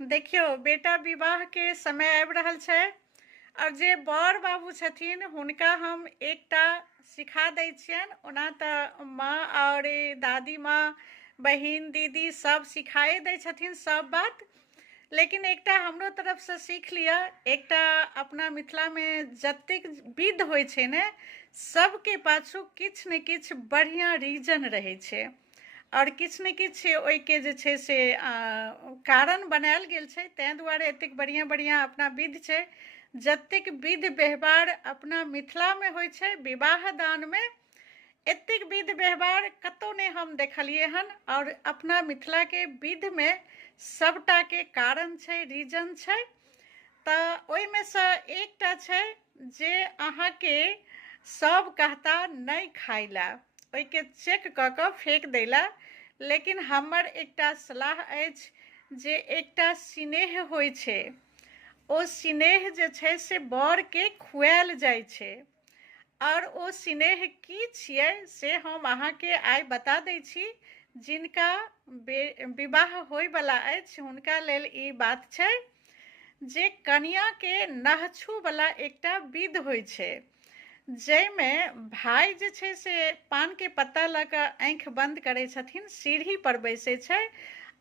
देखियौ बेटा विवाह के समय आबि रहल छै और जे बर बाबू छथिन हुनका हम एकटा सिखा दै छियनि। ओना तऽ माँ और दादी माँ बहिन दीदी सब सिखाए दै छथिन सब बात, लेकिन एकटा हमरो तरफसँ सीख लिअ। एकटा अपना मिथिलामे जतेक विध होइ छै ने, सबके पाछू किछु ने किछु बढ़िआँ रीजन रहै छै और किछु ने किछु ओहिके जे छै से कारण बनायल गेल छै। ताहि दुआरे एतेक बढ़िआँ बढ़िआँ अपना विध छै। जतेक विध व्यवहार अपना मिथिलामे होइ छै विवाह दानमे, एतेक विध व्यवहार कतहु नहि हम देखलियै हन। और अपना मिथिलाके विधमे सबटाके कारण छै, रीजन छै। तऽ ओहिमे सँ एकटा छै जे अहाँके सब कहता नहि खाइ लए, ओहिके चेक कऽ कऽ फेंक दै लए। लेकिन हमर एकटा सलाह अछि जे एकटा स्नेह होइ छै, ओ स्नेह जे छै से बरके खुआएल जाइ छै। और ओ स्नेह की छियै से हम अहाँके आइ बता दै छी। जिनका विवाह होइवला अछि हुनका लेल ई बात छै जे कनियाँके नहछुवला एकटा विध होइ छै, जाहिमे भाइ जे छै से पानके पत्ता लऽ कऽ आँखि बन्द करै छथिन, सीढ़ी पर बैसै छै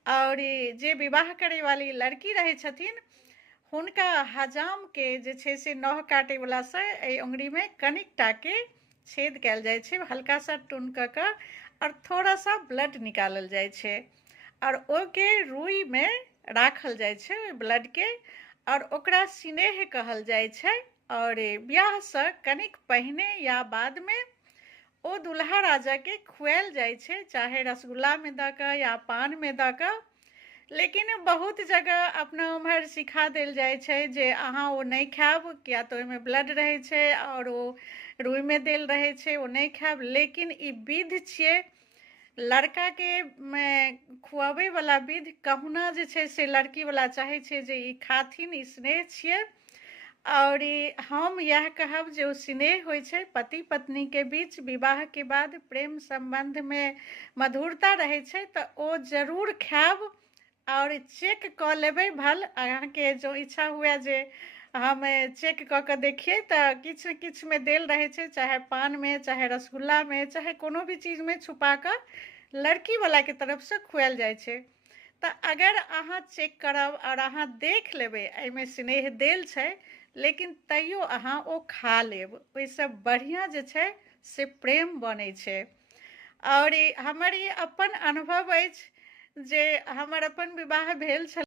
और जे विवाह करैवाली लड़की रहै छथिन हुनका हजामके जे छै से नह काटैवलासँ एहि अङ्गुरीमे कनिकटाके छेद कयल जाइ छै, हल्का सा टुन कऽ कऽ, और थोड़ा सा ब्लड निकालल जाइ छै और ओके रुइमे राखल जाइ छै ओहि ब्लडके, और ओकरा स्नेह कहल जाइ छै। और बियाहसँ कनिक पहिने या बादमे ओ दुल्हा राजाके खुआएल जाइ छै, चाहे रसगुल्लामे दऽ कऽ या पानमे दऽ कऽ। लेकिन बहुत जगह अपना उम्हर सिखा देल जाइ छै जे अहाँ ओ नहि खायब, किया तऽ ओहिमे ब्लड रहै छै और ओ रुइमे देल रहै छै, ओ नहि खायब। लेकिन ई विध छियै लड़काके खुआबैवला विध। कहुना जे छै से लड़कीवला चाहै छै जे ई खाथिन, ई स्नेह छियै। और हम इएह कहब जे ओ स्नेह होइ छै पति पत्नीके बीच। विवाहके बाद प्रेम सम्बन्धमे मधुरता रहै छै तऽ ओ जरूर खायब और चेक कऽ लेबै। भल अहाँके जो इच्छा हुए जे हम चेक कऽ कऽ देखिए तऽ किछु किछुमे देल रहै छै, चाहे पानमे, चाहे रसगुल्लामे, चाहे कोनो भी चीजमे छुपा कऽ लड़कीवलाके तरफसँ खुआएल जाइ छै। तऽ अगर अहाँ चेक करब और अहाँ देख लेबै एहिमे स्नेह देल छै, लेकिन तैयो अहाँ ओ खा लेब, ओहिसँ बढ़िआँ जे छै से प्रेम बनै छै। और हमर ई अपन अनुभव अछि जे हमर अपन विवाह भेल छल।